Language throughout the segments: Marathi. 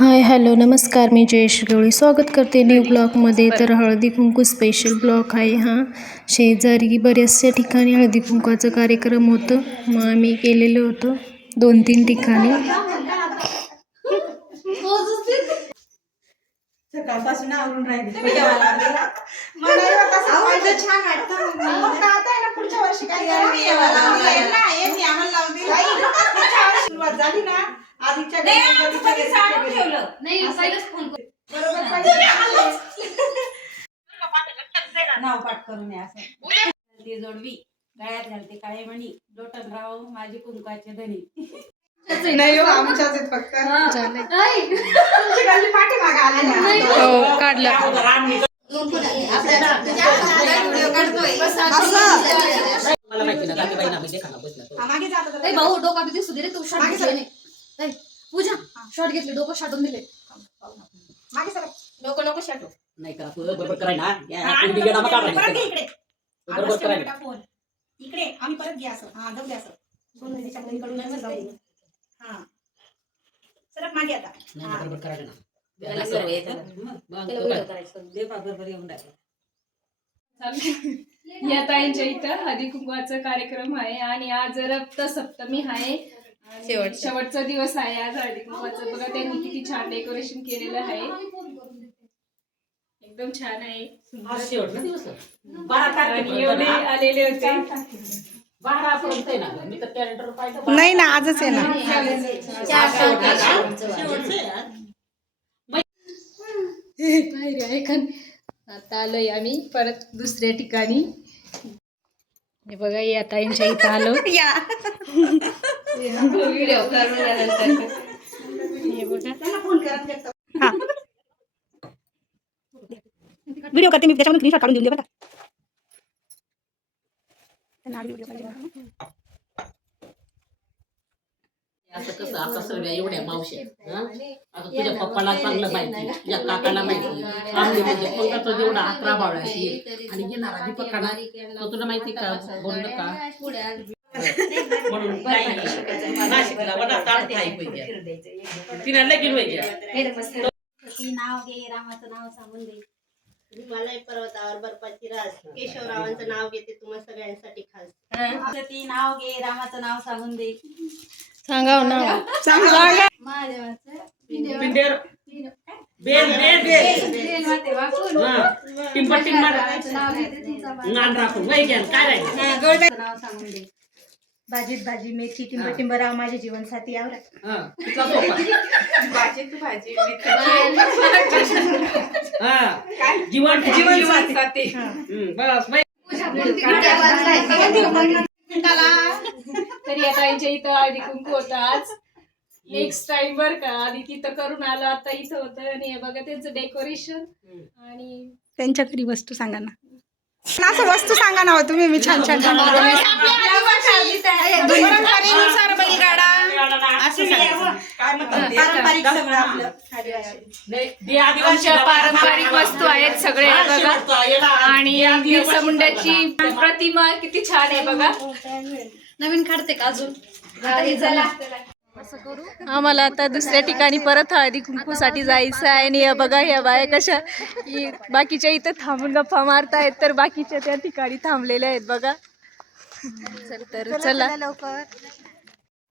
हाय हॅलो नमस्कार मी जयेश गवळी स्वागत करते न्यू ब्लॉगमध्ये. तर हळदी कुंकू स्पेशल ब्लॉग आहे हा. शेजारी बऱ्याचशा ठिकाणी हळदी कुंकवाचं कार्यक्रम होतं. मग आम्ही गेलेलो होतो. दोन तीन ठिकाणी. सकाळपासून आवरून राहिले. मला कसं वाटलं छान वाटतं. मग मी- फक्त आता आहे ना पुढच्या वर्षी काय सुरुवात झाली ना. आधीच्या घरी, घरी. नाही पहिलंच फोन कर. बरोबर पाहिजे. नाव पाठ करून या असं. ती जोडवी गळ्यात घालते काळे मणी लोटनराव माझी कुंकाचे धनी. नाही हो आमच्याच आहेत फक्त. झालंय तुमची गल्ली पाठीमागे आली ना. हो काढला. हा, मागे जाता ए भाऊ डोका रे तू शॉट घेतले नाही ए, पूजा शॉट घेतले डोकं शाटून दिले. मागे सर डोकं नको शाटू नाही बरोबर कराय ना. इकडे. बरोबर आम्ही परत घ्या असं हा जाऊ द्या असं कडून जाऊ. हा. सरक मागे आता. बरोबर ना. त्याला. सर्व येतं. या ताईंच्या इथं हळदी कुंकवाचा कार्यक्रम आहे आणि आज रक्त सप्तमी आहे. आणि शेवटचा. शेवटचा दिवस आहे आज हळदी कुंकवाचं बघा त्यांनी किती छान डेकोरेशन केलेलं आहे. एकदम छान आहे. आज शेवटचा दिवस आहे. बारा आणि तारखेपर्यंत एवढे ना. आलेले होते. बारापर्यंत आहे ना? मी तर कॅलेंडर पाहिलं नाही ना आजच आहे ना. शेवटचं आहे आज. बाहेर आहे का आता आलोय आम्ही परत दुसऱ्या ठिकाणी. हे बघा या ताईंच्या इथं आलो. व्हिडिओ करून हे बघा. व्हिडिओ करते मी त्याच्यामध्ये स्क्रीनशॉट काढून देऊन दे का. त्यांना आधी व्हिडिओ पाहिजे. असं कसं आता सर्व एवढ्या मावशी आता तुझ्या पप्पाला चांगलं माहिती तुझ्या काकाला माहिती. आम्ही म्हणजे पंकजचा जेवढा अकरा बावळ्याशी आणि घेणारा दीपकाला तो तुला माहिती का? बोललं का? म्हणून काही नाशिकला वडा ताट खाई पाहिजे तिला लगीन पाहिजे ती नाव घे रामाचं नाव सांगून दे. हिमालय पर्वतावर बर्फाची रास. केशवरावांचं नाव घेते तुम्हा सगळ्यांसाठी खास. ती नाव घे रामाचं नाव सांगून दे. सांगाव ना. महादेवाचं पिंडेर बेल बेल बेल. हा. टिंबट टिंबट नान राखून. वय घ्या काय राहील नाव सांगून दे. भाजीत भाजी मेथी टिंब टिंबराव माझे जीवनसाथी आवडत हा तिथला सोपा. हा. जीवन जीवन साथी हम्म, बस वय तर या ताईंच्या इथं हळदी कुंकू होतं आज. नेक्स्ट टाइम बर का आधी तिथं करून आलो आता इथं होतं. आणि हे बघा त्यांचं डेकोरेशन आणि त्यांच्या घरी वस्तू सांगा ना. असं वस्तू सांगा ना हो तुम्ही मी छान छान परंपरेनुसार बैलगाडा. असं सांगा. पारंपरिक सगळं आपलं. आमच्या पारंपरिक वस्तू आहेत सगळे हे बघा. आणि बिरसा मुंड्याची प्रतिमा किती छान आहे बघा. नवीन काढते का अजून? आम्हाला आता दुसऱ्या ठिकाणी परत हळदी कुंकूसाठी जायचं आहे आणि या बघा ह्या बाया कशा बाकीच्या इथं थांबून गप्पा मारतायत तर बाकीच्या त्या ठिकाणी थांबलेल्या आहेत बघा. चल तर चला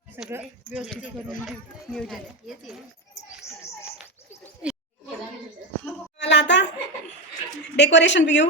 सगळं व्यवस्थित करून घेऊ. नियोजन मला आता डेकोरेशन घेऊ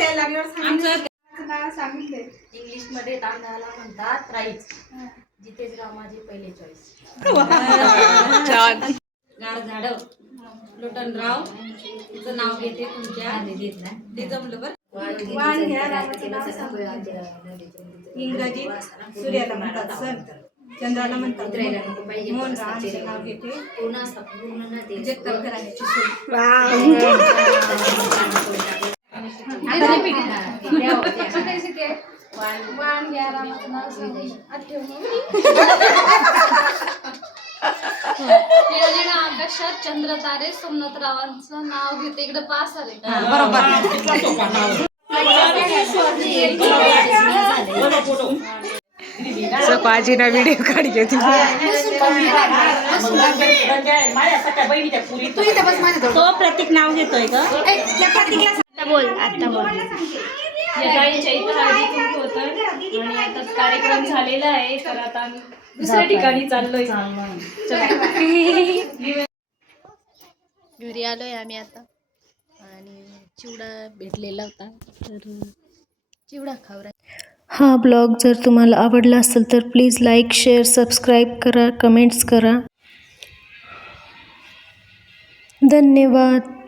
द्यायला लागल्यावर सांगितलं. इंग्लिशमध्ये तांदळाला म्हणतात राईस. जितेश राव माझी पहिले चॉईस गाड झाड. लोटनराव. तिचं नाव घेते तुमच्या. ते जमलं बरं. रामाचं. इंग्रजीत सूर्याला म्हणतात सन चंद्राला म्हणतात मोहन रावांचं नाव घेते. जगताप घराण्याची आकाशात चंद्र तारे सोमनाथरावांचं नाव घेते इकडे पास आले. आजीना व्हिडिओ काढली होती माझ्या सगळ्या बहिणीच्या पुरी तू इथे बस माझ्या तो प्रतीक नाव घेतोय इथं हळदी कुंकू होतं. आणि आता कार्यक्रम झालेला आहे तर आता आम्ही दुसऱ्या ठिकाणी चाललोय. घरी आलोय आम्ही आता. आणि चिवडा भेटलेला होता तर चिवडा खावरा हा ब्लॉग जर तुम्हाला आवडला असेल तर प्लीज लाईक शेअर सबस्क्राईब करा कमेंट्स करा. धन्यवाद.